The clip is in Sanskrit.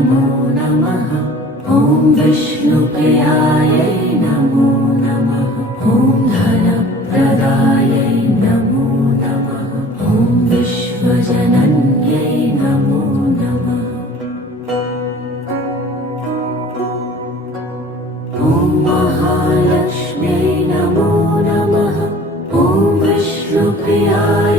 नमो नमः। ॐ विष्णुप्रियायै नमो नमः। ॐ धनप्रदायै नमो नमः। ॐ विश्वजनन्यै नमो नमः। ॐ महालक्ष्म्यै नमो नमः। ॐ विष्णुप्रियायै